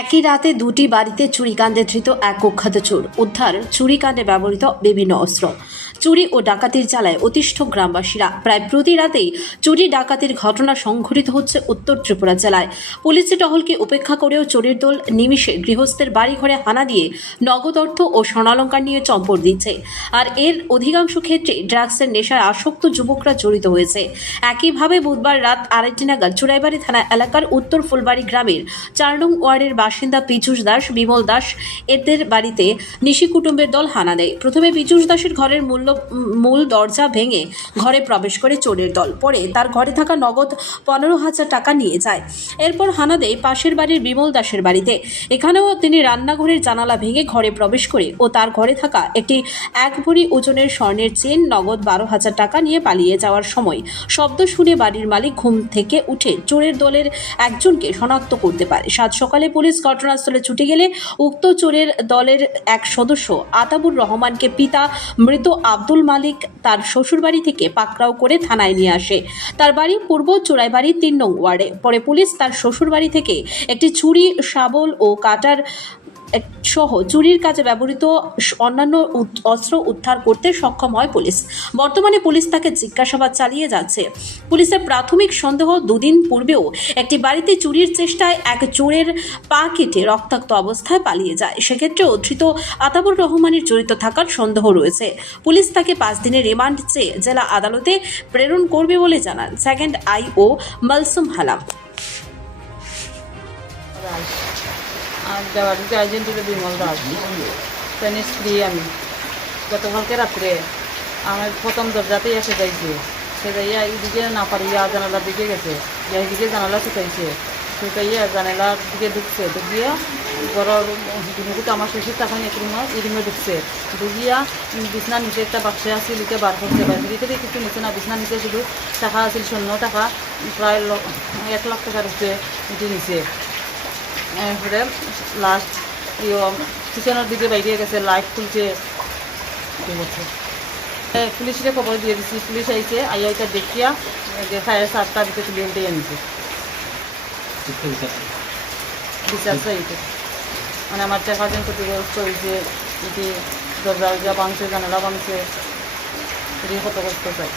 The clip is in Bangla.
একই রাতে দুটি বাড়িতে চুরিকাণ্ডে ধৃত এক কুখ্যাত চোর, উদ্ধার চুরিকাণ্ডে ব্যবহৃত বিভিন্ন অস্ত্র। চুরি ও ডাকাতির জ্বালায় অতিষ্ঠ গ্রামবাসীরা। প্রায় প্রতি রাতেই চুরি ডাকাতির ঘটনা সংঘটিত হচ্ছে উত্তর ত্রিপুরা জেলায়। পুলিশি টহলকে উপেক্ষা করেও চোরের দল নিমিষে গৃহস্থের বাড়িঘরে হানা দিয়ে নগদ অর্থ ও স্বর্ণালঙ্কার নিয়ে চম্পট দিচ্ছে। আর এর অধিকাংশ ক্ষেত্রে ড্রাগসের নেশায় আসক্ত যুবকরা জড়িত হয়েছে। একইভাবে বুধবার রাত 2:30 নাগাদ চুরাইবাড়ি থানা এলাকার উত্তর ফুলবাড়ি গ্রামের 4 নং ওয়ার্ডের বাসিন্দা পীযূষ দাস, বিমল দাস এদের বাড়িতে নিশি কুটুম্বের দল হানা দেয়। প্রথমে পীযূষ দাসের ঘরের মূল দরজা ভেঙে ঘরে প্রবেশ করে চোরের দল। পরে তার ঘরে থাকা নগদ 15,000 টাকা নিয়ে যায়। এরপর হানা দেয় পাশের বাড়ির বিমল দাসের বাড়িতে। এখানেও তিনি রান্নাঘরের জানালা ভেঙে ঘরে প্রবেশ করে ও তার ঘরে থাকা একটি 1 ভরি ওজনের স্বর্ণের চেন, নগদ 12,000 টাকা নিয়ে পালিয়ে যাওয়ার সময় শব্দ শুনে বাড়ির মালিক ঘুম থেকে উঠে চোরের দলের একজনকে শনাক্ত করতে পারে। সাত সকালে পুলিশ ঘটনাস্থলে ছুটে গেলে উক্ত চোরের দলের এক সদস্য আতাবুর রহমানকে পিতা মৃত আব্দুল মালিক তার শ্বশুরবাড়ি থেকে পাকড়াও করে থানায় নিয়ে আসে। তার বাড়ি পূর্ব চোরাইবাড়ি 3 নং ওয়ার্ডে। পরে পুলিশ তার শ্বশুরবাড়ি থেকে একটি ছুরি, শাবল ও কাটার সহ চুরির কাজে ব্যবহৃত অন্যান্য অস্ত্র উদ্ধার করতে সক্ষম হয় পুলিশ। বর্তমানে পুলিশ তাকে জিজ্ঞাসাবাদ চালিয়ে যাচ্ছে। পুলিশের প্রাথমিক সন্দেহ, 2 দিন পূর্বেও একটি বাড়িতে চুরির চেষ্টায় এক চোরের পা কেটে রক্তাক্ত অবস্থায় পালিয়ে যায়। সেক্ষেত্রে ধৃত আতাবুর রহমানের জড়িত থাকার সন্দেহ রয়েছে। পুলিশ তাকে 5 দিনের রিমান্ড চেয়ে জেলা আদালতে প্রেরণ করবে বলে জানান সেকেন্ড আইও মালসুম হালাম। আর বাড়িতে আয়োজন ছিল বিমল দাস, তার স্ত্রী। আমি গতকালকে রাত্রে আমার প্রথম দরজাতেই এসে যাইছে। সে যাইয়া এইদিকে না পারিয়া জানালার দিকে গেছে, এইদিকে জানালা শুকাইছে, শুকাইয়া জানালার দিকে ঢুকছে। ঢুকিয়া ঘরের দিনগুলো আমার শ্বশুর তখন এই রুমে ঢুকছে। ঢুকিয়া বিছনার নিচে একটা বাক্সে আসছিল, লিখে বার করছে। ভিতরে কিছু নিচে না, বিছনার নিচে শুধু টাকা আসছিল, 100 টাকা, প্রায় 1 লাখ টাকার উপরে এটি নিচে। এরপরে লাস্ট কিচেনের দিকে বাইরে গেছে, লাইট খুলছে, পুলিশকে খবর দিয়ে দিচ্ছি। পুলিশ আইছে, আইয়া এটা দেখিয়া 7:30 দিকে তুলে উঠে আনছে। বিচার চাইছে মানে আমার টাকা যেন ক্ষতিগ্রস্ত হয়েছে, এটি দরজা ভাঙছে, জানালা ভাঙছে, কত কষ্ট চাই।